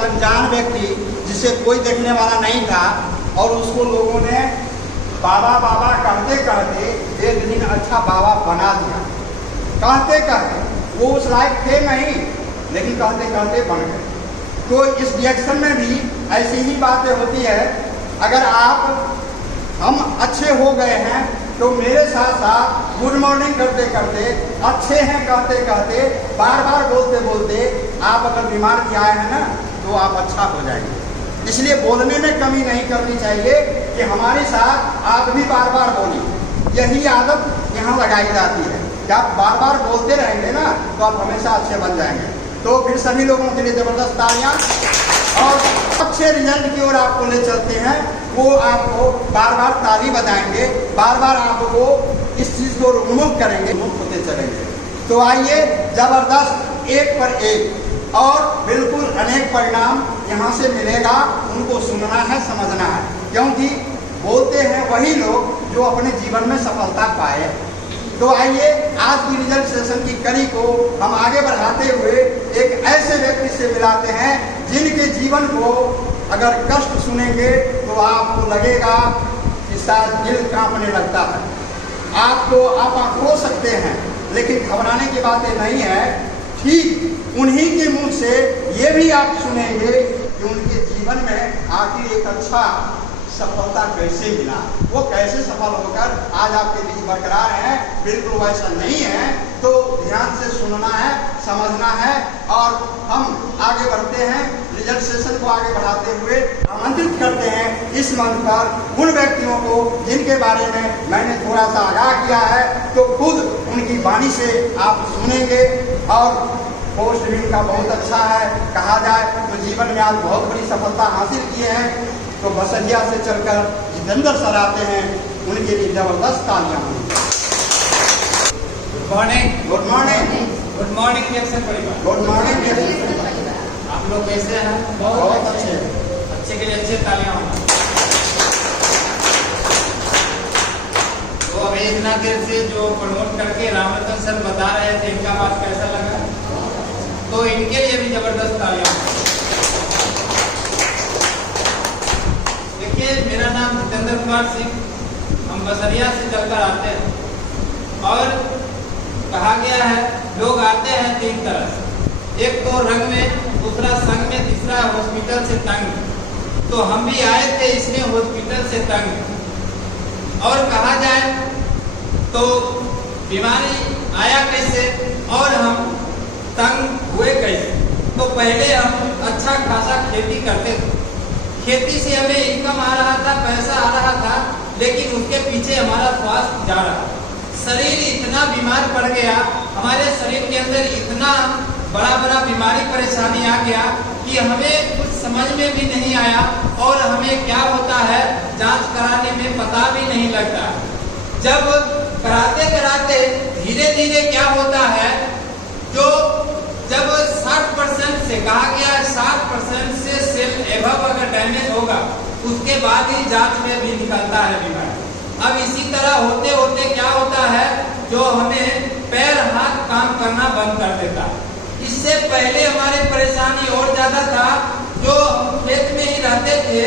अनजान व्यक्ति जिसे कोई देखने वाला नहीं था और उसको लोगों ने बाबा बाबा कहते कहते एक दिन अच्छा बाबा बना दिया। कहते कहते वो उस लायक थे नहीं, लेकिन कहते कहते बन गए। तो इस रिएक्शन में भी ऐसी ही बातें होती है। अगर हम अच्छे हो गए हैं तो मेरे साथ साथ गुड मॉर्निंग करते करते, अच्छे हैं कहते कहते, बार बार बोलते बोलते आप अगर बीमार भी आए हैं ना तो आप अच्छा हो जाएंगे। इसलिए बोलने में कमी नहीं करनी चाहिए कि हमारे साथ आप भी बार बार बोलिए। यही आदत यहाँ लगाई जाती है कि आप बार बार बोलते रहेंगे ना तो आप हमेशा अच्छे बन जाएंगे। तो फिर सभी लोगों के लिए ज़बरदस्त तालियाँ। और अच्छे रिजल्ट की ओर आपको ले चलते हैं, वो आपको बार बार ताली बताएंगे, बार बार आपको इस चीज़ को रिमूव करेंगे, रिमूव होते चलेंगे। तो आइए ज़बरदस्त एक पर एक और बिल्कुल अनेक परिणाम यहाँ से मिलेगा। उनको सुनना है, समझना है, क्योंकि बोलते हैं वही लोग जो अपने जीवन में सफलता पाए। तो आइए आज की रिजल्ट सेशन की कड़ी को हम आगे बढ़ाते हुए एक ऐसे व्यक्ति से मिलाते हैं जिनके जीवन को अगर कष्ट सुनेंगे तो आपको लगेगा कि शायद दिल कांपने लगता है। आप रो सकते हैं, लेकिन घबराने की बातें नहीं है। ठीक उन्हीं के मुंह से ये भी आप सुनेंगे कि उनके जीवन में आखिर एक अच्छा सफलता कैसे मिला, वो कैसे सफल होकर आज आपके बीच बरकरार हैं। बिल्कुल वैसा नहीं है। तो ध्यान से सुनना है, समझना है और हम आगे बढ़ते हैं। रिजल्ट सेशन को आगे बढ़ाते हुए आमंत्रित करते हैं इस मंच पर उन व्यक्तियों को जिनके बारे में मैंने थोड़ा सा आगाह किया है। तो खुद उनकी वाणी से आप सुनेंगे। और पोस्ट भी उनका बहुत अच्छा है, कहा जाए तो जीवन में आज बहुत बड़ी सफलता हासिल किए हैं। तो बसरिया से चलकर जितेंद्र सर आते हैं, उनके लिए जबरदस्त तालियां। Good morning. Good morning. Good morning reaction परिवार। Good morning. आप लोग कैसे हैं? बहुत अच्छे। अच्छे के लिए अच्छे तालियां होना। तो अभी इतना देर से जो प्रमोट करके रामरतन सर बता रहे थे, इनका बात कैसा लगा? तो इनके लिए भी जबरदस्त तालियां। मेरा नाम जितेंद्र कुमार सिंह, हम बसरिया से चलकर आते हैं। और कहा गया है लोग आते हैं तीन तरह से, एक तो रंग में, दूसरा संग में, तीसरा हॉस्पिटल से तंग। तो हम भी आए थे इसमें हॉस्पिटल से तंग। और कहा जाए तो बीमारी आया कैसे और हम तंग हुए कैसे। तो पहले हम अच्छा खासा खेती करते थे, खेती से हमें इनकम आ रहा था, पैसा आ रहा था, लेकिन उसके पीछे हमारा स्वास्थ्य जा रहा था। शरीर इतना बीमार पड़ गया, हमारे शरीर के अंदर इतना बड़ा बड़ा बीमारी परेशानी आ गया कि हमें कुछ समझ में भी नहीं आया और हमें क्या होता है जांच कराने में पता भी नहीं लगता। जब कराते कराते धीरे धीरे क्या होता है, जो जब 60% से कहा गया है 60% से सेल एबव अगर डैमेज होगा उसके बाद ही जांच में भी निकलता है बीमारी। अब इसी तरह होते होते क्या होता है, जो हमें पैर हाथ काम करना बंद कर देता है। इससे पहले हमारे परेशानी और ज्यादा था, जो खेत में ही रहते थे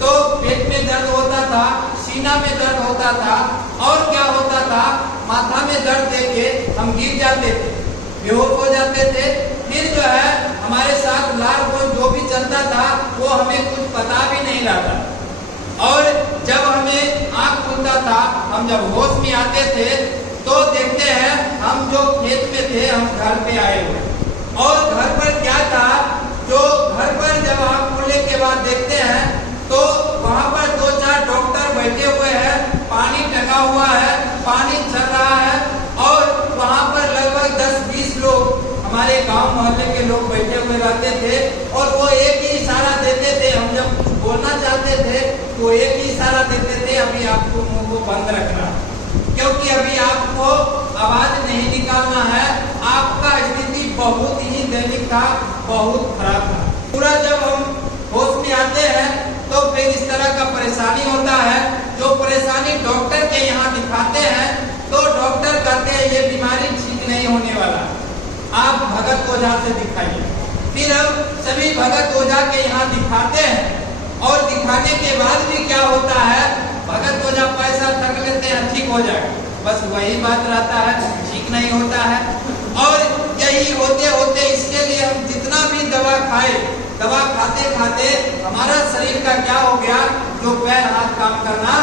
तो पेट में दर्द होता था, सीना में दर्द होता था और क्या होता था, माथा में दर्द देके हम गिर जाते थे, बेहोश हो जाते थे। फिर जो है हमारे साथ लाल को जो भी चलता था वो हमें कुछ पता भी नहीं रहता। और जब हमें आँख खुलता था, हम जब होश में आते थे तो देखते हैं हम जो खेत में थे हम घर पे आए हुए। और घर पर क्या था, जो घर पर जब आँख खुलने के बाद देखते हैं तो वहाँ पर 2-4 डॉक्टर बैठे हुए हैं, पानी टंगा हुआ है, पानी चल रहा है और वहाँ पर लगभग 10-20 लोग हमारे गांव मोहल्ले के लोग बैठे हुए रहते थे। और वो एक ही इशारा देते थे, हम जब बोलना चाहते थे तो एक ही इशारा देते थे, अभी आपको मुंह को बंद रखना, क्योंकि अभी आपको आवाज नहीं निकालना है। आपका स्थिति बहुत ही दैनिक था, बहुत खराब था। पूरा जब हम होश में आते हैं तो फिर इस तरह का परेशानी होता है, जो परेशानी डॉक्टर के यहाँ दिखाते हैं तो डॉक्टर कहते हैं ये बीमारी ठीक नहीं होने वाला, आप भगत ओझा से दिखाइए। फिर हम सभी भगत ओझा के यहाँ दिखाते हैं, और दिखाने के बाद भी क्या होता है, भगत ओझा पैसा ठग लेते हैं, ठीक हो जाएगा, बस वही बात रहता है, ठीक नहीं होता है। और यही होते होते इसके लिए हम जितना भी दवा खाए, दवा खाते खाते हमारा शरीर का क्या हो गया, जो पैर हाथ काम करना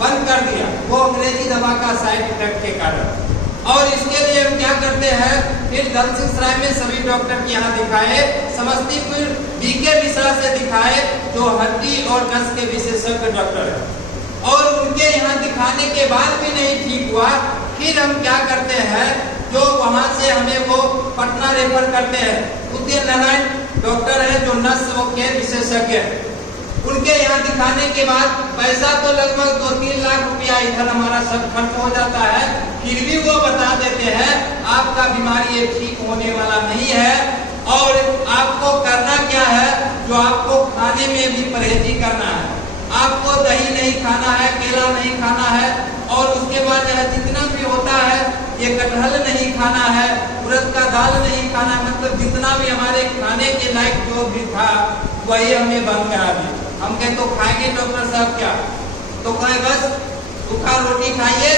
बंद कर दिया, वो अंग्रेजी दवा का साइड इफेक्ट के कारण। और इसके लिए हम क्या करते हैं, फिर दलसिंहसराय में सभी डॉक्टर के यहाँ दिखाए, समस्तीपुर बीके मिश्रा से दिखाए जो हड्डी और नस के विशेषज्ञ डॉक्टर है, और उनके यहाँ दिखाने के बाद भी नहीं ठीक हुआ। फिर हम क्या करते हैं, जो वहाँ से हमें वो पटना रेफर करते हैं, उदय नारायण डॉक्टर है जो नस के विशेषज्ञ है, उनके यहाँ दिखाने के बाद पैसा तो लगभग 2-3 लाख रुपया इधर हमारा सब खर्च हो जाता है, फिर भी वो बता देते हैं आपका बीमारी ये ठीक होने वाला नहीं है, और आपको करना क्या है, जो आपको खाने में भी परहेजी करना है, आपको दही नहीं खाना है, केला नहीं खाना है, और उसके बाद जितना भी होता है ये कटहल नहीं खाना है, उड़द का दाल नहीं खाना, मतलब जितना भी हमारे खाने के लायक जो भी था वही हमें बंद करा दिया। हम कहे तो खाएंगे डॉक्टर साहब क्या, तो कहे बस सूखा रोटी खाइए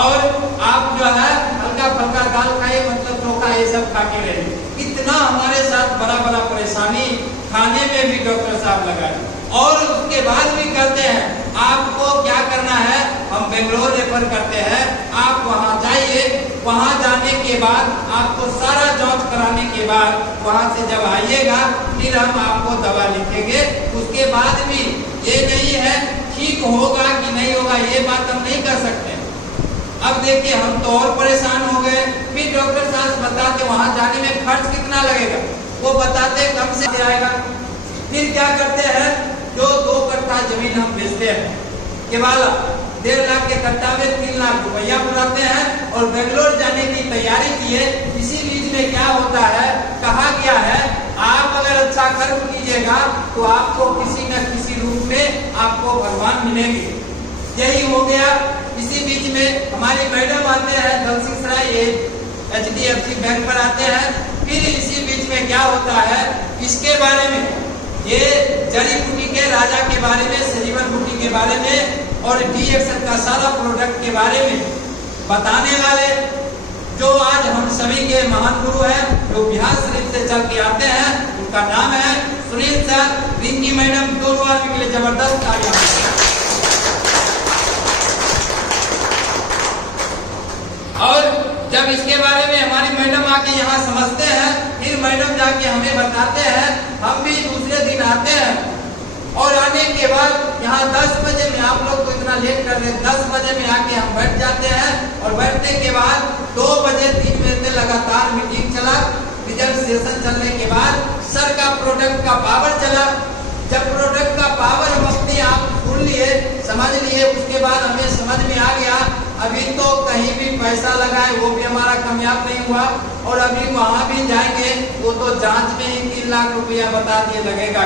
और आप जो है हल्का फल्का दाल खाइए, मतलब चोखा ये सब खा के रहिए। इतना हमारे साथ बड़ा बड़ा परेशानी खाने में भी डॉक्टर साहब लगाए, और उसके बाद भी कहते हैं आपको क्या करना है, हम बेंगलोर रेफर करते हैं, आप वहाँ जाइए, वहाँ जाने के बाद आपको सारा जांच कराने के बाद वहाँ से जब आइएगा फिर हम आपको दवा लिखेंगे। उसके बाद भी ये नहीं है ठीक होगा कि नहीं होगा, ये बात हम नहीं कर सकते। अब देखिए हम तो और परेशान हो गए, फिर डॉक्टर साहब बताते वहाँ जाने में खर्च कितना लगेगा, वो बताते कम से आएगा। फिर क्या करते हैं, जो 2 कट्ठा जमीन हम बेचते हैं केवाला, 1.5 लाख के कट्ठा में 3 लाख रुपया बुलाते हैं, और बेंगलोर जाने की तैयारी किए। इसी बीच में क्या होता है, कहा गया है आप अगर अच्छा कर्म कीजिएगा तो आपको किसी न किसी रूप में आपको भगवान मिलेंगे। यही हो गया। इसी बीच में हमारी मैडम आते हैं दलसिंहसराय HDFC बैंक पर आते हैं। फिर इसी बीच में क्या होता है, इसके बारे में, ये जड़ी बूटी के राजा के बारे में, संजीवन बूटी के बारे में और DXN का सारा प्रोडक्ट के बारे में बताने वाले जो आज हम सभी के महान गुरु हैं, जो बिहार शरीफ से चल के आते हैं, उनका नाम है सुनील सर, रिंकी मैडम, दोनों आदमी के लिए जबरदस्त तालियां। और जब इसके बारे में हमारी मैडम आके यहाँ समझते हैं, फिर मैडम जाके हमें बताते हैं, हम भी दूसरे दिन आते हैं, और आने के बाद यहाँ 10 बजे में, आप लोग तो इतना लेट कर रहे हैं, 10 बजे में आके हम बैठ जाते हैं, और बैठने के बाद 2 बजे 3 बजे तक लगातार मीटिंग चला। रिजल्ट सेशन चलने के बाद सर का प्रोडक्ट का पावर चला। जब प्रोडक्ट का पावर हम अपने आप सुन लिए, समझ लिए, उसके बाद हमें समझ में आ गया अभी तो कहीं भी पैसा लगाए वो भी हमारा कामयाब नहीं हुआ, और अभी वहाँ भी जाएंगे वो तो जांच में ही 3 लाख रुपया बता दिए लगेगा,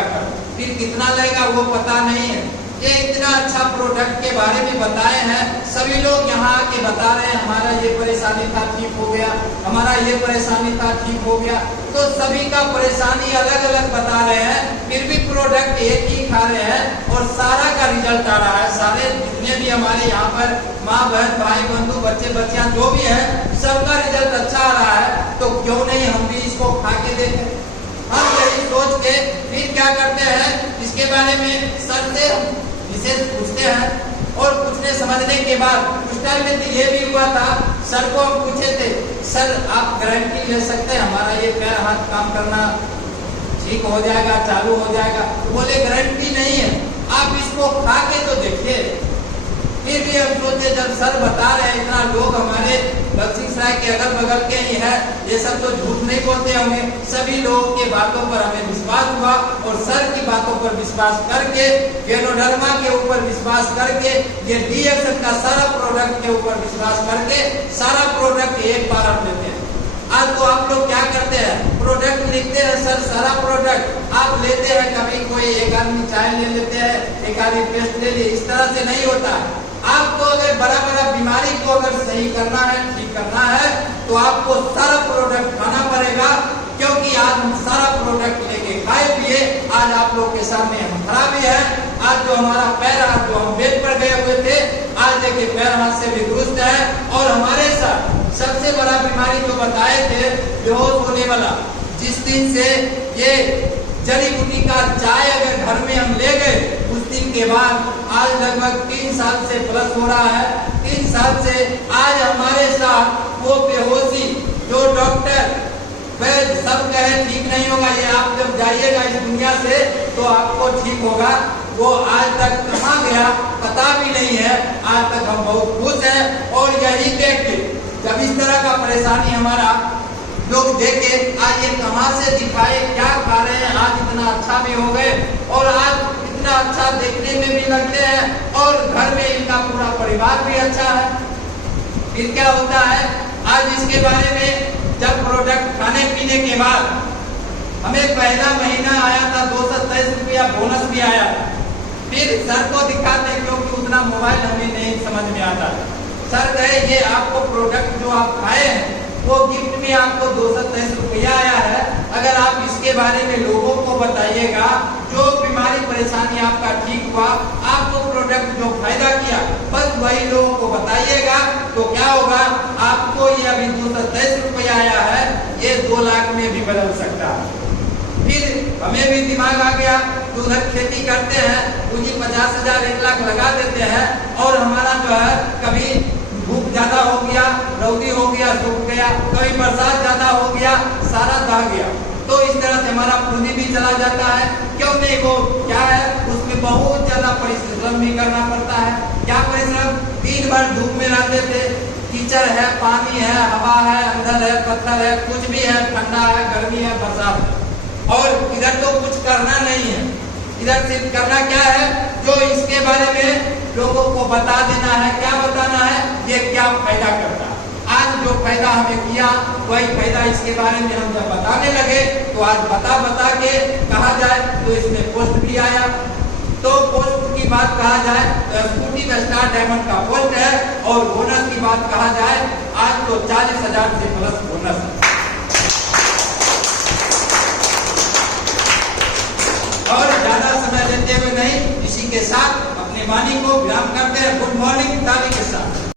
फिर कितना लगेगा वो पता नहीं है। ये इतना अच्छा प्रोडक्ट के बारे में बताए हैं, सभी लोग यहाँ आके बता रहे हैं हमारा ये परेशानी था ठीक हो गया, हमारा ये परेशानी था ठीक हो गया, तो सभी का परेशानी अलग अलग बता रहे हैं, फिर भी प्रोडक्ट एक ही खा रहे हैं और सारा का रिजल्ट आ रहा है। सारे जितने भी हमारे यहाँ पर माँ बहन भाई बंधु बच्चे बच्चियाँ जो भी है, सबका रिजल्ट अच्छा आ रहा है, तो क्यों नहीं हम भी इसको खा के देखें। हम यही सोच के फिर क्या करते हैं, इसके बारे में सर से विशेष पूछते हैं, और पूछने समझने के बाद उस टाइम में तो ये भी हुआ था, सर को हम पूछे थे, सर आप गारंटी ले सकते हैं हमारा ये पैर हाथ काम करना ठीक हो जाएगा, चालू हो जाएगा? तो बोले गारंटी नहीं है, आप इसको खा के तो देखिए। फिर भी हम सोचे जब सर बता रहे हैं, इतना लोग हमारे दलसिंहसराय के अगल बगल के ही है, ये सब तो झूठ नहीं बोलते होंगे, सभी लोगों के बातों पर हमें विश्वास हुआ, और सर की बातों पर विश्वास करके, गेनोडर्मा के ऊपर विश्वास करके, ये DXN का सारा प्रोडक्ट के ऊपर विश्वास करके सारा प्रोडक्ट एक बार हम लेते हैं। आज तो आप लोग क्या करते हैं, प्रोडक्ट लिखते हैं सर, सारा प्रोडक्ट आप लेते हैं, कभी कोई एक आदमी चाय ले लेते हैं, एक आदमी पेस्ट ले लिए, इस तरह से नहीं होता। आपको अगर बड़ा बड़ा बीमारी को अगर सही करना है, ठीक करना है, तो आपको सारा प्रोडक्ट खाना पड़ेगा, क्योंकि आज हम सारा प्रोडक्ट लेके खाए पिए आज आप लोग के सामने हम खड़ा भी है। आज जो हमारा पैर हाथ जो हम बेड पर गए हुए थे, आज देखिए पैर हाथ से भी दुरुस्त है। और हमारे साथ सबसे बड़ा बीमारी जो बताए थे बेहोश होने वाला, जिस दिन से ये जड़ी बूटी का चाय अगर घर में हम ले गए, उस दिन के बाद आज लगभग 3 साल से प्लस हो रहा है। 3 साल से आज हमारे साथ वो बेहोशी जो डॉक्टर वैद्य सब कहे ठीक नहीं होगा, ये आप जब जाइएगा इस दुनिया से तो आपको ठीक होगा, वो आज तक कहाँ गया पता भी नहीं है। आज तक हम बहुत खुश हैं। और यही देख के जब इस तरह का परेशानी हमारा लोग देखे, आज ये कहाँ से दिखाए क्या खा रहे हैं, आज इतना अच्छा भी हो गए और आज इतना अच्छा देखने में भी लगते हैं और घर में इनका पूरा परिवार भी अच्छा है। फिर क्या होता है, आज इसके बारे में जब प्रोडक्ट खाने पीने के बाद हमें पहला महीना आया था 223 रुपया बोनस भी आया। फिर सर को दिखाते क्योंकि उतना मोबाइल हमें नहीं समझ में आता। सर कहे ये आपको प्रोडक्ट जो आप खाए हैं वो गिफ्ट में आपको 223 रुपया आया है। अगर आप इसके बारे में लोगों को बताइएगा, जो बीमारी परेशानी आपका ठीक हुआ, आपको प्रोडक्ट जो फायदा किया, बस वही लोगों को बताइएगा तो क्या होगा, आपको ये अभी 223 रुपया आया है, ये 2 लाख में भी बदल सकता है। फिर हमें भी दिमाग आ गया, तो उधर खेती करते हैं, पूंजी 50,000 1 लाख लगा देते हैं और हमारा जो है कभी धूप ज्यादा हो गया, रौदी हो गया, सूख गया, कभी बरसात ज्यादा हो गया, सारा दह गया, तो इस तरह से हमारा पूंजी भी चला जाता है। क्यों नहीं, वो क्या है, उसमें बहुत ज्यादा परिश्रम भी करना पड़ता है। क्या परिश्रम, दिन भर धूप में रहते थे, कीचड़ है, पानी है, हवा है, अंधर है, पत्थर है, कुछ भी है, ठंडा है, गर्मी है, बरसात है, और इधर तो कुछ करना नहीं है। इधर सिर्फ करना क्या है, जो इसके बारे में लोगों को बता देना है। क्या बताना है, ये क्या फायदा करता है। आज जो फायदा हमें किया वही फायदा इसके बारे में हम जब बताने लगे तो आज बता के कहा जाए तो इसमें पोस्ट भी आया। तो पोस्ट की बात कहा जाए तो स्कूटी में स्टार डायमंड का पोस्ट है, और बोनस की बात कहा जाए आज तो 40,000 से प्लस बोनस है। और ज्यादा समय लेते हुए नहीं, इसी के साथ अपने वाणी को विराम करते हैं। गुड मॉर्निंग ताली के साथ।